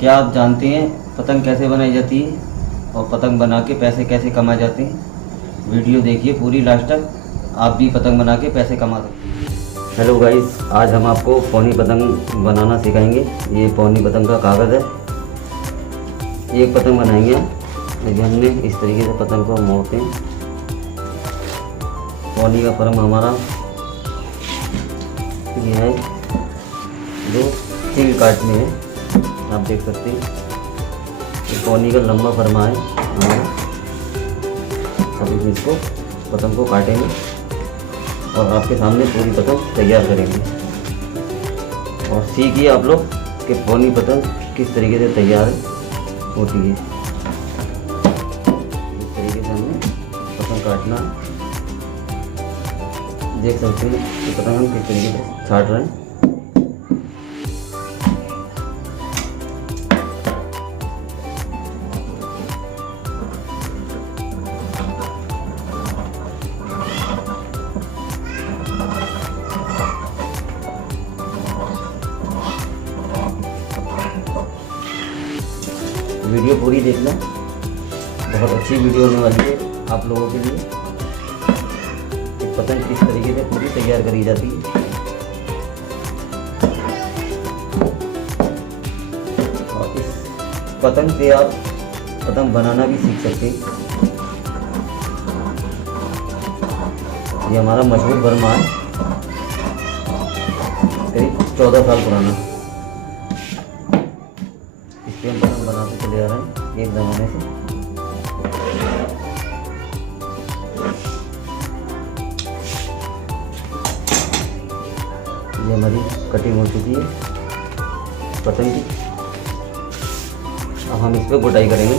क्या आप जानते हैं पतंग कैसे बनाई जाती है और पतंग बना के पैसे कैसे कमाए जाते हैं? वीडियो देखिए पूरी लास्ट तक, आप भी पतंग बना के पैसे कमा सकते हैं। हेलो गाइस, आज हम आपको पौनी पतंग बनाना सिखाएंगे। ये पौनी पतंग का कागज़ है। एक पतंग बनाएंगे हम। हमने इस तरीके से पतंग को मोड़ते हैं। पौनी का फर्म हमारा ये है जो तीर काटने है, आप देख सकते हैं। ये पौनी का लंबा फरमा है हमारा। अब इसको पतंग को काटेंगे और आपके सामने पूरी पतंग तैयार करेंगे और सीखिए आप लोग कि पौनी पतंग किस तरीके से तैयार होती है। इस तरीके से हमें पतंग काटना है। देख सकते हैं कि पतंग हम किस तरीके से छाट रहे हैं। वीडियो पूरी देखना, बहुत अच्छी वीडियो होने वाली है आप लोगों के लिए। पतंग किस तरीके से पूरी तैयार करी जाती है। और इस पतंग से आप पतंग बनाना भी सीख सकते हैं। ये हमारा मशहूर बर्मा है, करीब 14 साल पुराना। इस पे हम पतंग बनाते चले आ रहे हैं एक ज़माने से। ये हमारी कटिंग हो चुकी है पतंग की। अब हम इस पर गुटाई करेंगे।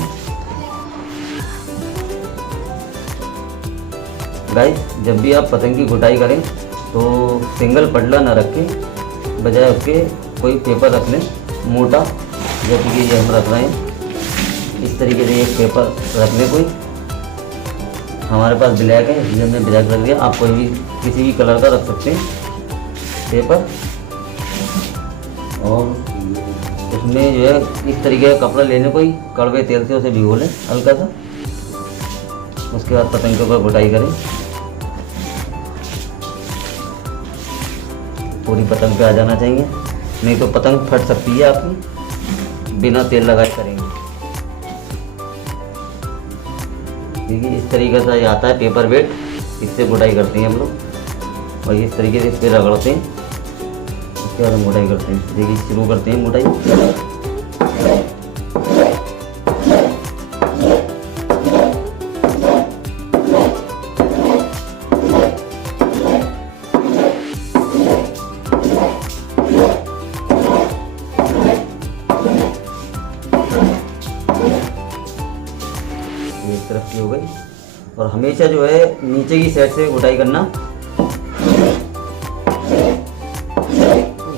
गाइस, जब भी आप पतंग की गुटाई करें तो सिंगल पटला ना रखें, बजाय उसके कोई पेपर रख लें मोटा, जैसे कि ये हम रख रहे हैं। इस तरीके से एक पेपर रख लें कोई। हमारे पास ब्लैक है इसलिए हमने ब्लैक रख दिया। आप कोई भी किसी भी कलर का रख सकते हैं पेपर। और उसमें जो है इस तरीके का कपड़ा लेने, कोई कड़वे तेल से उसे भिगो लें हल्का सा। उसके बाद पतंग के ऊपर गुटाई करें। पूरी पतंग पे आ जाना चाहिए, नहीं तो पतंग फट सकती है आपकी। बिना तेल लगाए करेंगे। देखिए इस तरीके से आता है पेपर वेट, इससे गुटाई करते हैं हम लोग। और इस तरीके से इस पर रगड़ते हैं, इसके बाद हम मोटाई करते हैं। देखिए शुरू करते हैं मोटाई। एक तरफ की हो गई। और हमेशा जो है नीचे की साइड से गुटाई करना,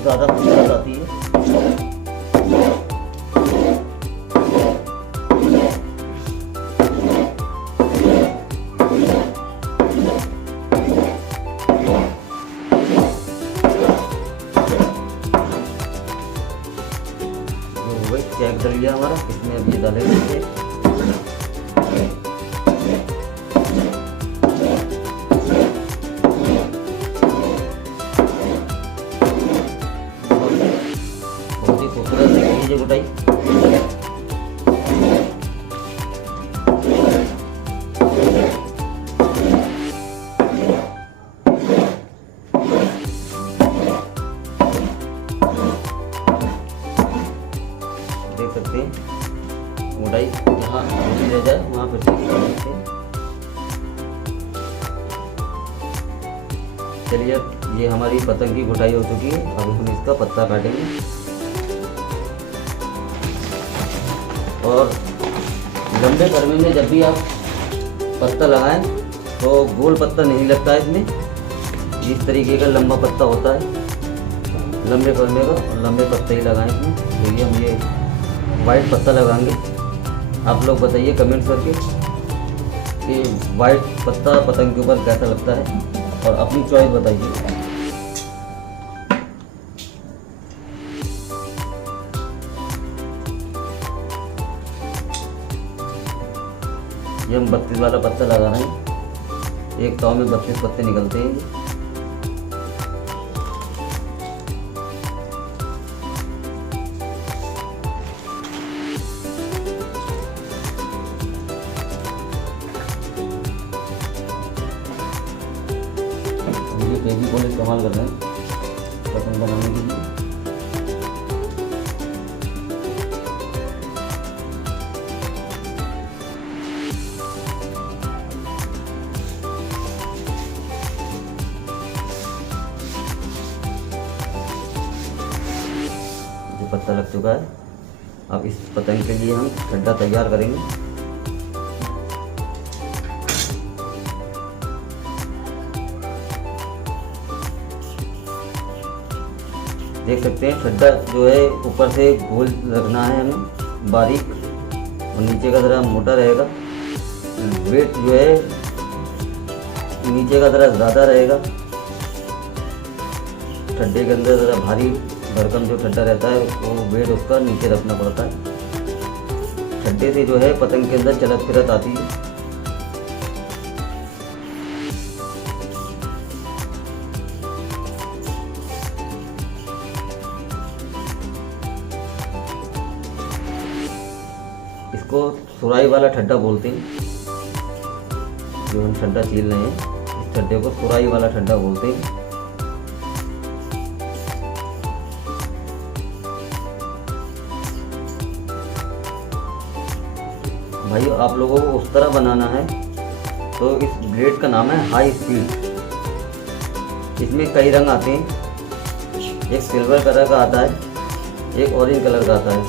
ज़्यादा खूबसूरत आती है। ये हो गई, चेक डल गया हमारा। इसमें अब ये डालेंगे। गुटाई देख सकते हैं। मोटाई जहाँ रह जाए वहाँ पर चलिए। ये हमारी पतंग की गुटाई हो चुकी है। अब हम इसका पत्ता काटेंगे। और लंबे फरमे में जब भी आप पत्ता लगाएं तो गोल पत्ता नहीं लगता है इसमें। इस तरीके का लंबा पत्ता होता है लंबे फरमे का, और लंबे पत्ते ही लगाएं इसमें। देखिए हम ये वाइट पत्ता लगाएंगे। आप लोग बताइए कमेंट्स करके कि वाइट पत्ता पतंग के ऊपर कैसा लगता है, और अपनी चॉइस बताइए। ये हम 32 वाला पत्ता लगा रहे हैं। एक ताव में 32 पत्ते निकलते हैं। ये फेविकोल इस्तेमाल कर रहे हैं पतंग बनाने के लिए। पत्ता लग चुका है। अब इस पतंग के लिए हम खड्डा तैयार करेंगे। देख सकते हैं खड्डा जो है ऊपर से गोल रखना है हमें बारीक, और नीचे का ज़रा मोटा रहेगा। वेट जो है नीचे का ज़रा ज़्यादा रहेगा। खड्डे के अंदर ज़रा भारी भरकम जो खड्डा रहता है वो वेट उसका नीचे रखना पड़ता है। खड्डे से जो है पतंग के अंदर चलत फिरत आती है। इसको सुराई वाला ठड्डा बोलते हैं। जो हम ठड्डा छील रहे हैं इस ठड्डे को सुराई वाला ठड्डा बोलते हैं। भाइयों आप लोगों को उस तरह बनाना है तो इस ब्लेड का नाम है हाई स्पीड। इसमें कई रंग आते हैं। एक सिल्वर कलर का आता है, एक ऑरेंज कलर का आता है।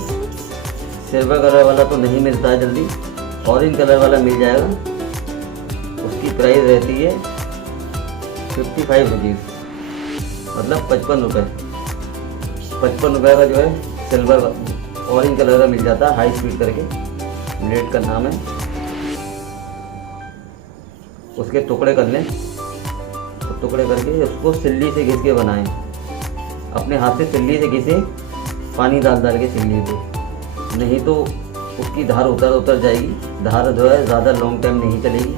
सिल्वर कलर वाला तो नहीं मिलता है जल्दी, ऑरेंज कलर वाला मिल जाएगा। उसकी प्राइस रहती है 55 रुपीज़, मतलब 55 रुपये। 55 रुपये का जो है सिल्वर ऑरेंज कलर का मिल जाता है हाई स्पीड करके। ब्लेड का नाम है। उसके टुकड़े कर लें, तो टुकड़े करके उसको सिल्ली से घिस के बनाएं। अपने हाथ से सिल्ली से घिसे, पानी डाल के सिल्ली पे, नहीं तो उसकी धार उतर जाएगी। धार जो है ज़्यादा लॉन्ग टाइम नहीं चलेगी।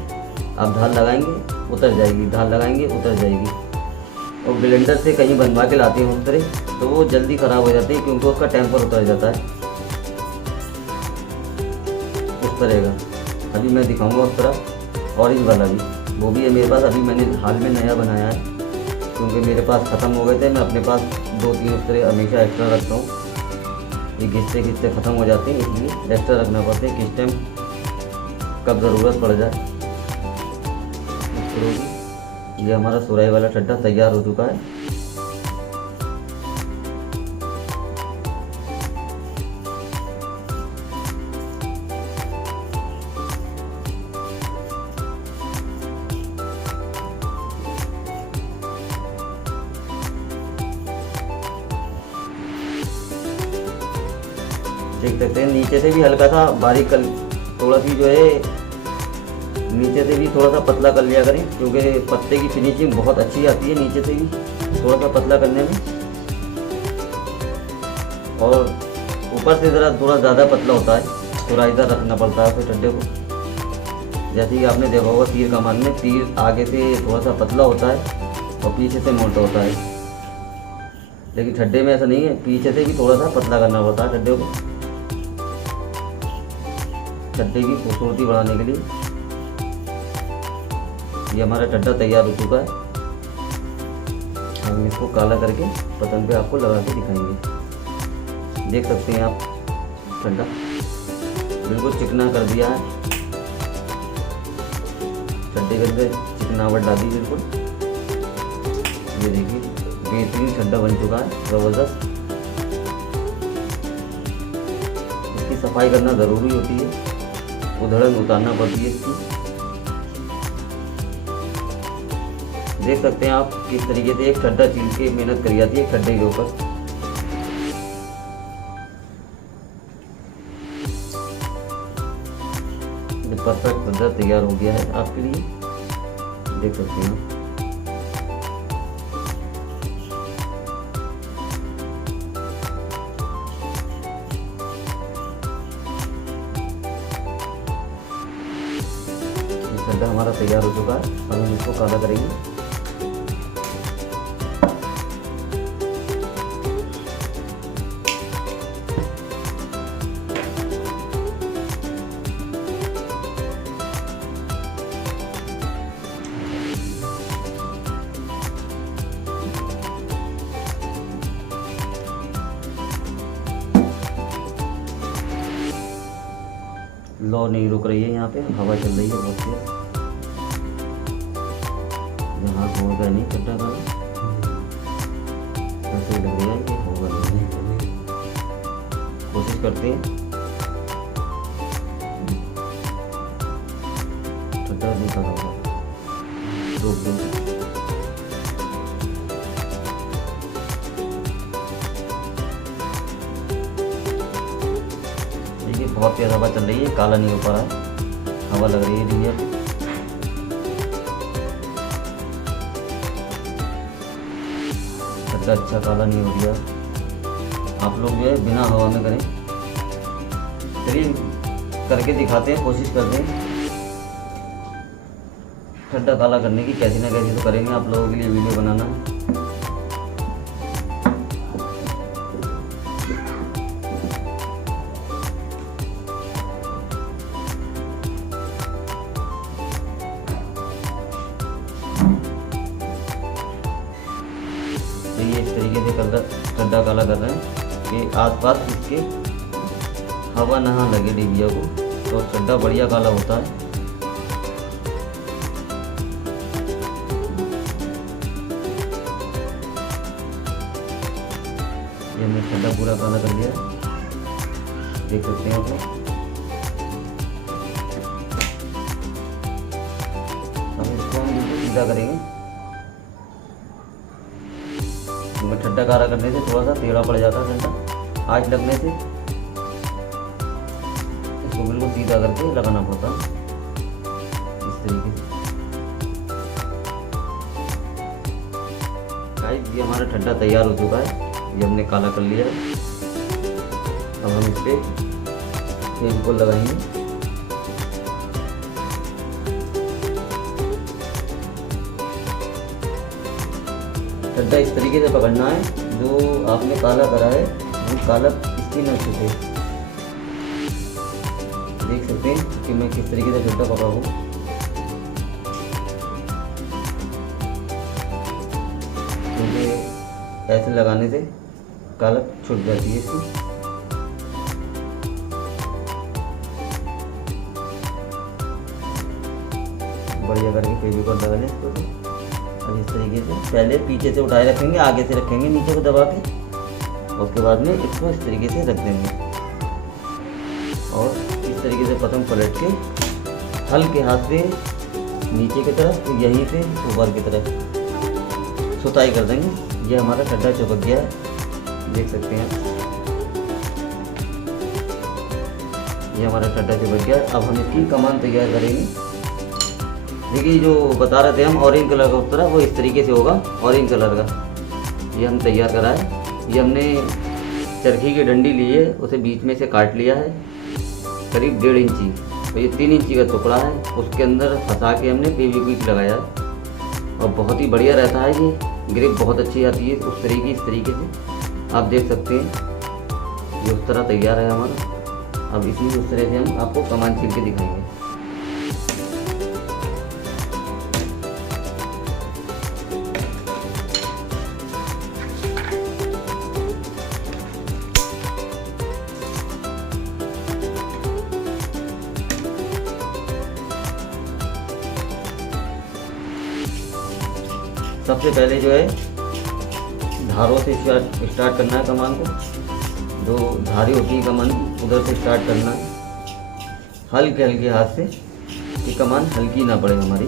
आप धार लगाएंगे उतर जाएगी, धार लगाएंगे उतर जाएगी। और ब्लेंडर से कहीं बनवा के लाते हैं उस तरह तो वो जल्दी ख़राब हो जाती है, क्योंकि उसका टेम्पर उतर जाता है उस तरह का। अभी मैं दिखाऊंगा उस तरह ऑरेंज वाला भी, वो भी है मेरे पास। अभी मैंने हाल में नया बनाया है, क्योंकि मेरे पास ख़त्म हो गए थे। मैं अपने पास 2-3 उस तरह हमेशा एक्स्ट्रा रखता हूँ। ये घिसते ख़त्म हो जाते हैं, इसलिए एक्स्ट्रा रखना पड़ता है किस टाइम कब ज़रूरत पड़ जाए। ये हमारा सुराई वाला ठड्डा तैयार हो चुका है। देख सकते हैं नीचे से भी हल्का सा बारीक कर, थोड़ा सी जो है नीचे से भी थोड़ा सा पतला कर लिया करें, क्योंकि पत्ते की फिनिशिंग बहुत अच्छी आती है नीचे से भी थोड़ा सा पतला करने में। और ऊपर से ज़रा थोड़ा ज़्यादा पतला होता है, थोड़ा इधर रखना पड़ता है फिर ठड्डे को। जैसे कि आपने देखा होगा तीर कमान में तीर आगे से थोड़ा सा पतला होता है और पीछे से मोटा होता है, लेकिन ठड्डे में ऐसा नहीं है, पीछे से भी थोड़ा सा पतला करना पड़ता है ठड्डे को, ठड्डे की खूबसूरती बढ़ाने के लिए। ये हमारा ठड्डा तैयार हो चुका है। हम इसको काला करके पतंग पे आपको लगा के दिखाएंगे। देख सकते हैं आप ठड्डा बिल्कुल चिकना कर दिया है, ठड्डे के अंदर चिकनावट डाली बिल्कुल। ये देखिए बेहतरीन ठड्डा बन चुका है, ज़बरदस्त। इसकी सफाई करना ज़रूरी होती है, उधड़न उतारना पड़ती है इसकी। देख सकते हैं आप किस तरीके से एक ठड्डा छील के मेहनत करी जाती है ठड्डे के ऊपर। परफेक्ट ठड्डा तैयार हो गया है आपके लिए, देख सकते हैं। ठड्डा हमारा तैयार हो चुका है। अब हम इसको काला करेंगे। लौ नहीं रुक रही है, यहाँ पे हवा चल रही है बहुत तेज। यहाँ होगा नहीं ठड्डा काला, ऐसे लग रहा है कि होगा नहीं। कोशिश करते हैं ठड्डा नहीं काला होगा। रोक देंगे। बहुत तेज हवा चल रही है, काला नहीं हो पा रहा है, हवा लग रही है डीजल। ठड्डा अच्छा काला नहीं हो गया। आप लोग जो है बिना हवा में करें। चलिए करके दिखाते हैं, कोशिश करते हैं ठड्डा काला करने की। कैसी ना कैसी तो करेंगे, आप लोगों के लिए वीडियो बनाना। ये इस तरीके से ठड्डा काला कर रहे हैं कि आसपास इसके हवा ना लगे डिबिया को, तो ठड्डा बढ़िया काला होता है। ये हमने ठड्डा पूरा काला कर लिया, देख सकते हैं आप लोग। अब इसको हम बिल्कुल सीधा करेंगे। ठड्डा काला करने से थोड़ा सा टेढ़ा पड़ जाता है ठंडा, आंच लगने से इसको बिल्कुल सीधा करके लगाना पड़ता है इस तरीके से। गाइस ये हमारा ठड्डा तैयार हो चुका है, ये हमने काला कर लिया। अब हम इस पे फेविकोल लगाएंगे। ठड्डा इस तरीके से पकड़ना है, जो आपने काला करा है वो काला इसकी न छूटे। देख सकते हैं कि मैं किस तरीके से ठड्डा पका हूँ। मुझे ऐसे लगाने से काला छूट जाती है इसकी। बढ़िया करके फेविकोल लगा लें इसको। अब इस तरीके से पहले पीछे से उठाए रखेंगे, आगे से रखेंगे नीचे को दबा के, उसके बाद में इसको इस तरीके से रख देंगे और इस तरीके से पतंग पलट के हल्के हाथ से नीचे की तरफ, यहीं से ऊपर की तरफ सुताई कर देंगे। ये हमारा ठड्डा चिपक गया है, देख सकते हैं। ये हमारा ठड्डा चिपक गया है। अब हम इसकी कमान तैयार करेंगे। देखिए जो बता रहे थे हम ऑरेंज कलर का उत्तरा, वो इस तरीके से होगा ऑरेंज कलर का। ये हम तैयार करा है। ये हमने चरखी की डंडी ली है, उसे बीच में से काट लिया है करीब 1.5 इंची, तो ये 3 इंची का टुकड़ा है। उसके अंदर फंसा के हमने फेविक्विक लगाया है और बहुत ही बढ़िया रहता है। ये ग्रिप बहुत अच्छी आती है उस तरीके इस तरीके से। आप देख सकते हैं ये उस तरह तैयार है हमारा। अब इसी उस तरह से हम आपको कमान छील के दिखाएंगे। सबसे पहले जो है धारों से स्टार्ट करना है कमान को। जो धारी होती है कमान की, उधर से स्टार्ट करना है हल्के हल्के हाथ से, कि कमान हल्की ना पड़े हमारी।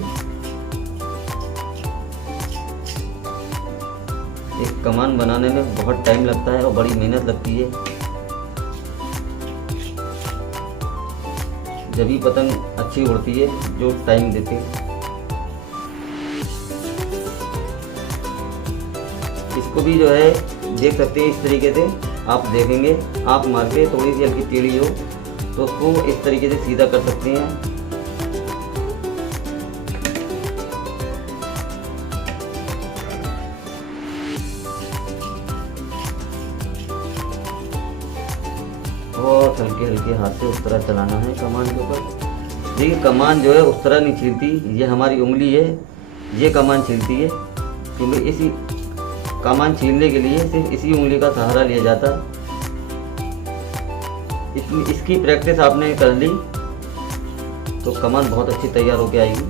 एक कमान बनाने में बहुत टाइम लगता है और बड़ी मेहनत लगती है। जब भी पतंग अच्छी उड़ती है जो टाइम देते हैं। इसको भी जो है देख सकते हैं इस तरीके से। आप देखेंगे आप मार के थोड़ी सी हल्की टेढ़ी हो तो उसको इस तरीके से सीधा कर सकते हैं। बहुत हल्के हल्के हाथ से उस तरह चलाना है कमान के ऊपर। देखिए कमान जो है उस तरह नहीं छीलती, ये हमारी उंगली है, ये कमान छीलती है, क्योंकि इसी कमान छीलने के लिए सिर्फ इसी उंगली का सहारा लिया जाता है। इसकी प्रैक्टिस आपने कर ली तो कमान बहुत अच्छी तैयार होके आएगी।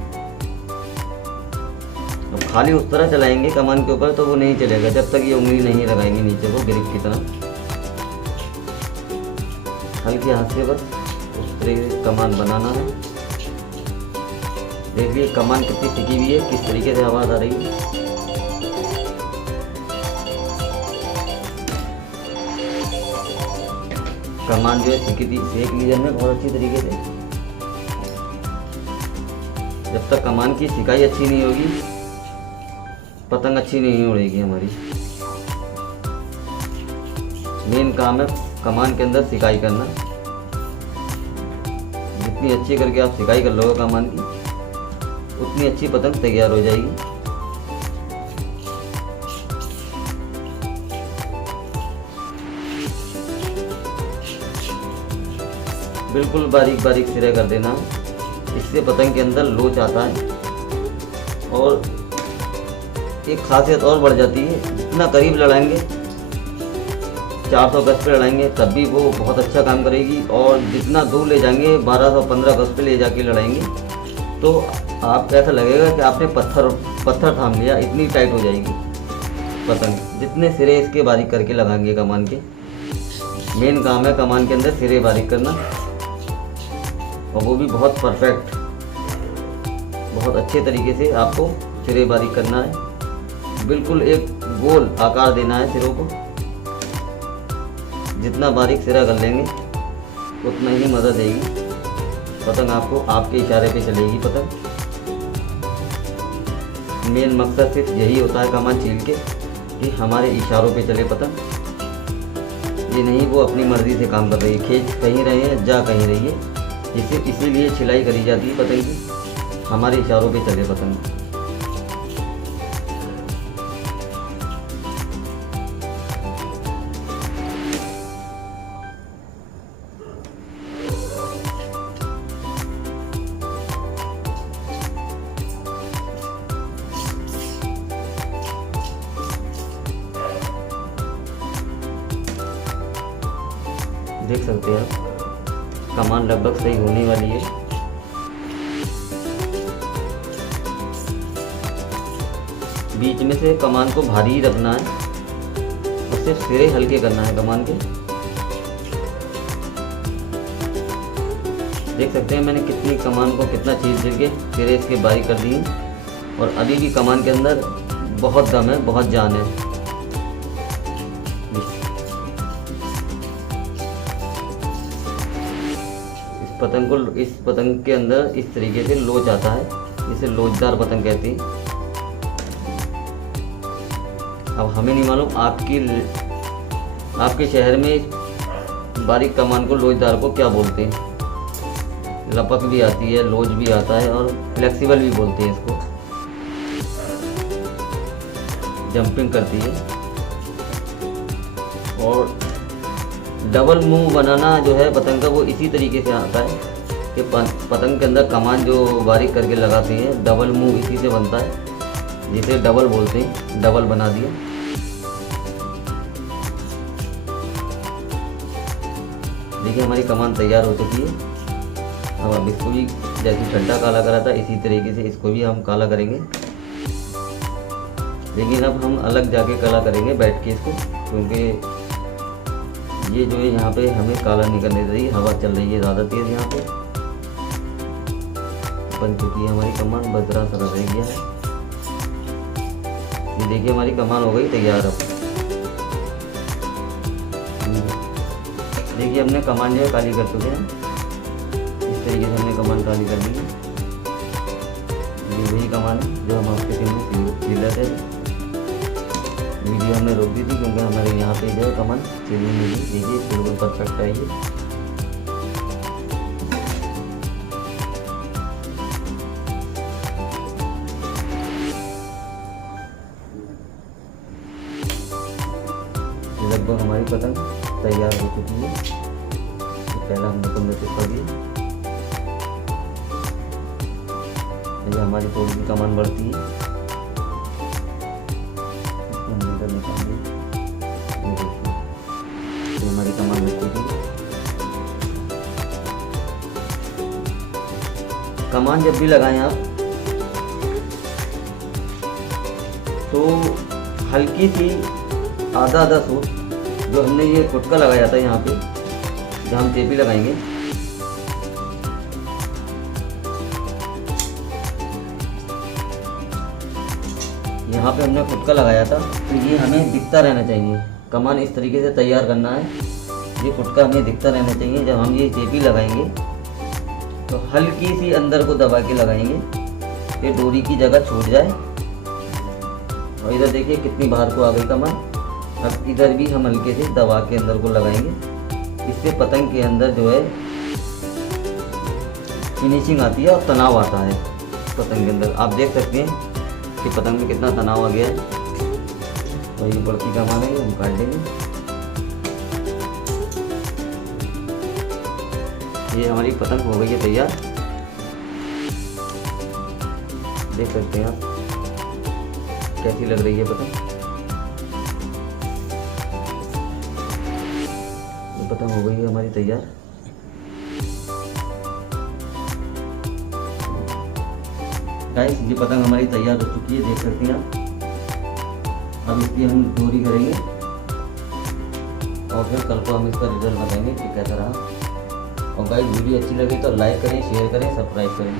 अब खाली उस तरह चलाएंगे कमान के ऊपर तो वो नहीं चलेगा जब तक ये उंगली नहीं लगाएंगे नीचे को ग्रिप की तरह। हल्के हाथ से बस उस तरीके से कमान बनाना है। देखिए कमान कितनी सिकी हुई है, किस तरीके से आवाज़ आ रही है। कमान जो है सेक ली हमने बहुत अच्छी तरीके से। जब तक कमान की सिकाई अच्छी नहीं होगी पतंग अच्छी नहीं उड़ेगी हमारी। मेन काम है कमान के अंदर सिकाई करना। जितनी अच्छी करके आप सिकाई कर लोगे कमान की उतनी अच्छी पतंग तैयार हो जाएगी। बिल्कुल बारीक बारीक सिरे कर देना, इससे पतंग के अंदर लोच आता है। और एक खासियत और बढ़ जाती है, जितना करीब लड़ाएंगे 400 गज पे लड़ाएंगे तब भी वो बहुत अच्छा काम करेगी। और जितना दूर ले जाएंगे 1215 गज पे ले जाके लड़ाएंगे तो आपको ऐसा लगेगा कि आपने पत्थर थाम लिया, इतनी टाइट हो जाएगी पतंग। जितने सिरे इसके बारीक करके लगाएंगे कमान के। मेन काम है कमान के अंदर सिरे बारीक करना, और वो भी बहुत परफेक्ट, बहुत अच्छे तरीके से आपको सिरे बारीक करना है। बिल्कुल एक गोल आकार देना है सिरों को। जितना बारीक सिरा कर लेंगे उतना ही मदद देगी पतंग आपको, आपके इशारे पे चलेगी पतंग। मेन मकसद सिर्फ यही होता है कमान छील के कि हमारे इशारों पे चले पतंग। ये नहीं वो अपनी मर्ज़ी से काम कर रही है, खींच कहीं रहे हैं जा कहीं रही है। इसीलिए सिलाई करी जाती है पतंग की, हमारे इशारों पे चले पतंग। देख सकते हैं आप कमान लगभग सही होने वाली है। बीच में से कमान को भारी ही रखना है और सिर्फ सिरे हल्के करना है कमान के। देख सकते हैं मैंने कितनी कमान को कितना चीर के सिरे इसके बारीक कर दिए। और अभी भी कमान के अंदर बहुत दम है, बहुत जान है। इस पतंग के अंदर इस तरीके से लोच आता है, जिसे लोचदार पतंग कहते हैं। अब हमें नहीं मालूम आपके शहर में बारीक कमान को लोचदार को क्या बोलते हैं। लपक भी आती है, लोच भी आता है और फ्लेक्सिबल भी बोलते हैं इसको। जंपिंग करती है। और डबल मुंह बनाना जो है पतंग का वो इसी तरीके से आता है कि पतंग के अंदर कमान जो बारीक करके लगाते हैं डबल मुंह इसी से बनता है, जिसे डबल बोलते हैं। डबल बना दिया। देखिए हमारी कमान तैयार हो चुकी है। अब इसको भी जैसे ठंडा काला करा था इसी तरीके से इसको भी हम काला करेंगे। लेकिन अब हम अलग जाके काला करेंगे बैठ के इसको, क्योंकि ये जो है यहाँ पे हमें काला नहीं करने दे रही, हवा चल रही है ज़्यादा तेज़। यहाँ पे बन चुकी है हमारी कमान, बजरा सा रह गया है। ये देखिए हमारी कमान हो गई तैयार। अब देखिए हमने कमान जो है काली कर चुके हैं। इस तरीके से हमने कमान काली कर दी है। ये वही कमान है जो हम आपके टीम में सील रहे थे। वीडियो हमने रोक दी थी क्योंकि हमारे यहाँ पे जो है कमान सिलनी मिली। देखिए बिल्कुल परफेक्ट है ये। लगभग हमारी पतंग तैयार हो चुकी है। पहला हमने 15 चिपका दिया। ये हमारी थोड़ी सी कमान बढ़ती है, मीटर निकाल दी। ये देखिए, ये हमारी कमान बढ़ती थी। कमान जब भी लगाएं आप तो हल्की सी आधा आधा सूत, जो हमने ये फुटका लगाया था यहाँ पे जहाँ हम चेपी लगाएंगे, यहाँ पे हमने फुटका लगाया था, तो ये हमें दिखता रहना चाहिए। कमान इस तरीके से तैयार करना है, ये फुटका हमें दिखता रहना चाहिए। जब हम ये चेपी लगाएंगे तो हल्की सी अंदर को दबा के लगाएंगे कि डोरी की जगह छूट जाए। और इधर देखिए कितनी बाहर को आ गई कमान। अब इधर भी हम हल्के से दबा के अंदर को लगाएंगे, इससे पतंग के अंदर जो है फिनिशिंग आती है और तनाव आता है पतंग के अंदर। आप देख सकते हैं कि पतंग में कितना तनाव आ गया है। और ये बढ़ती कमान है, हम काट देंगे। ये हमारी पतंग हो गई है तैयार, देख सकते हैं आप कैसी लग रही है पतंग। ये पतंग हो गई है हमारी तैयार। गाइस, ये पतंग हमारी तैयार हो चुकी है, देख सकते हैं आप। अब इसकी हम डोरी करेंगे और फिर कल को हम इसका रिजल्ट बताएंगे कि कैसा रहा। और गाइस, वीडियो अच्छी लगी तो लाइक करें, शेयर करें, सब्सक्राइब करें।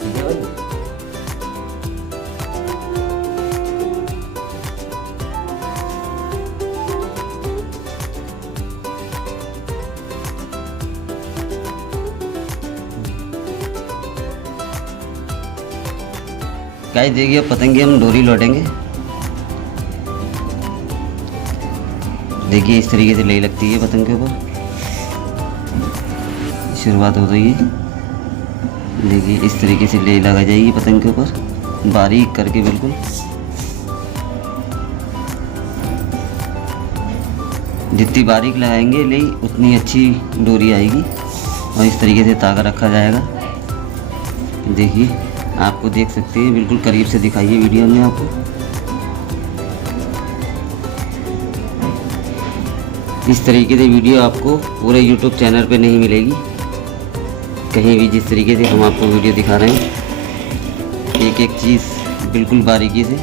ठीक है भाई। गाइस देखिए, पतंग की हम डोरी लौटेंगे। देखिए इस तरीके से ले लगती है पतंग के ऊपर, शुरुआत हो रही है। देखिए इस तरीके से ले लगा जाएगी पतंग के ऊपर, बारीक करके बिल्कुल। जितनी बारीक लगाएंगे ले उतनी अच्छी डोरी आएगी। और इस तरीके से तागा रखा जाएगा। देखिए, आपको देख सकते हैं, बिल्कुल करीब से दिखाइए वीडियो में आपको। इस तरीके से वीडियो आपको पूरे YouTube चैनल पे नहीं मिलेगी कहीं भी। जिस तरीके से हम आपको वीडियो दिखा रहे हैं, एक एक चीज़ बिल्कुल बारीकी से।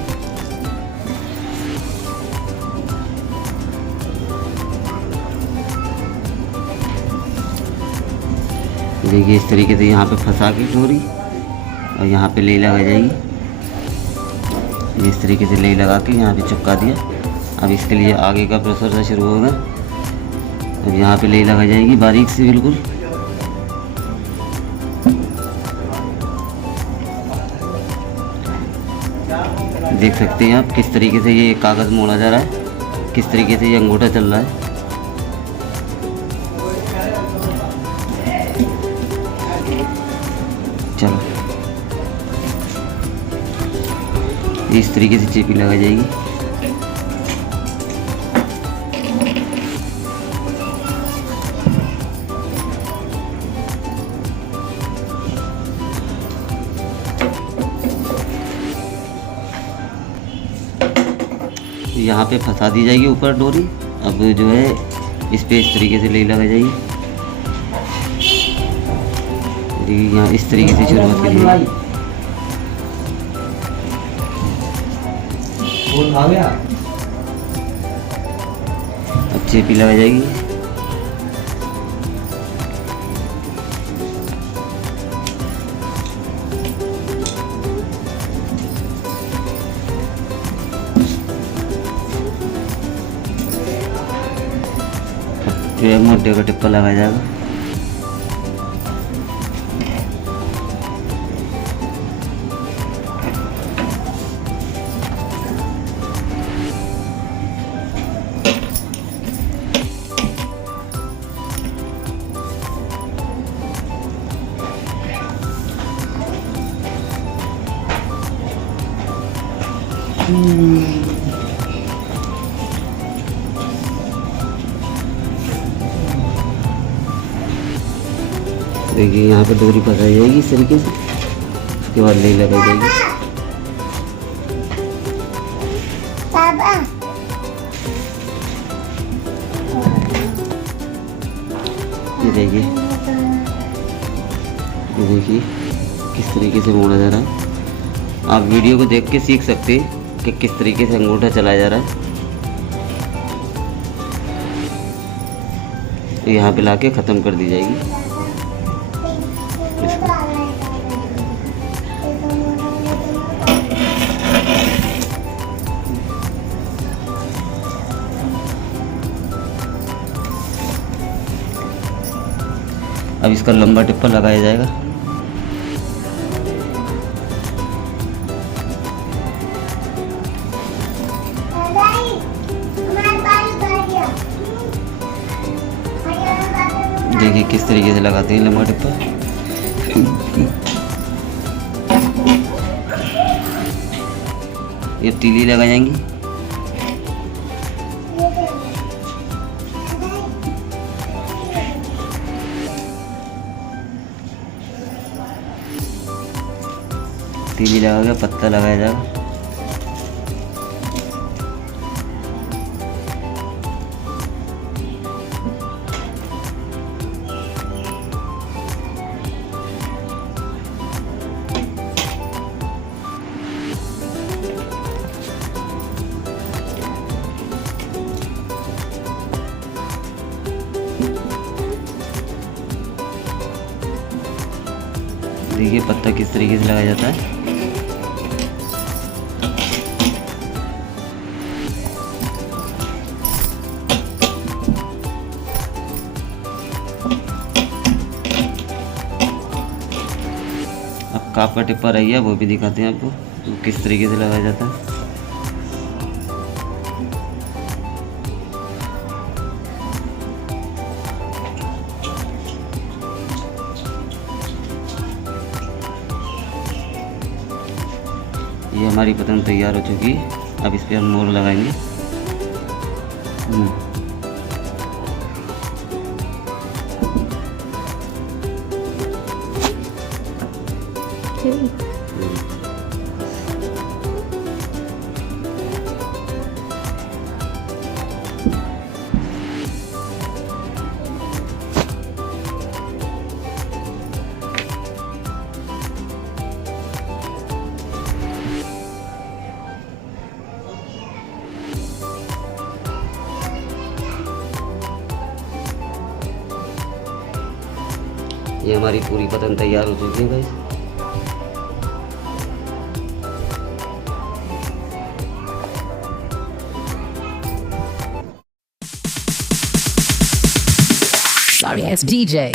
देखिए इस तरीके से यहाँ पे फंसा के डोरी और यहाँ पे ले लगा जाएगी। इस तरीके से ले लगा के यहाँ पे चिपका दिया। अब इसके लिए आगे का प्रोसेस शुरू होगा। अब यहाँ पे ले लगा जाएगी बारीक से बिल्कुल। देख सकते हैं आप किस तरीके से ये कागज़ मोड़ा जा रहा है, किस तरीके से ये अंगूठा चल रहा है। चलो, इस तरीके से चेपी लगा जाएगी। यहाँ पे फंसा दी जाएगी ऊपर डोरी। अब जो है इस पे इस तरीके से ले लगा जाएगी। यहाँ इस तरीके से शुरुआत करिए। अब चेपी लगा जाएगी। एक मोटे का टिप्पा लगाया जाएगा। देखिए यहाँ पे डोरी फंसाई जाएगी इस तरीके से, उसके बाद ले लगाई जाएगी। ये देखिए, ये देखिए किस तरीके से मोड़ा जा रहा है। आप वीडियो को देख के सीख सकते हैं कि किस तरीके से अंगूठा चलाया जा रहा है। तो यहाँ पे लाके ख़त्म कर दी जाएगी इसको। अब इसका लंबा टिप्पा लगाया जाएगा। देखिए किस तरीके से लगाते हैं लंबा टिप्पा। ये तीली लगा जाएंगी। तीली लगा के पत्ता लगाया जाएगा। देखिए पत्ता किस तरीके से लगाया जाता है। अब काप का टिप्पा रह गया, वो भी दिखाते हैं आपको तो किस तरीके से लगाया जाता है। ये हमारी पतंग तैयार हो चुकी है। अब इस पे हम मोर लगाएंगे। ये हमारी पूरी पतंग तैयार हो चुकी है गाइस। Sorry, it's DJ.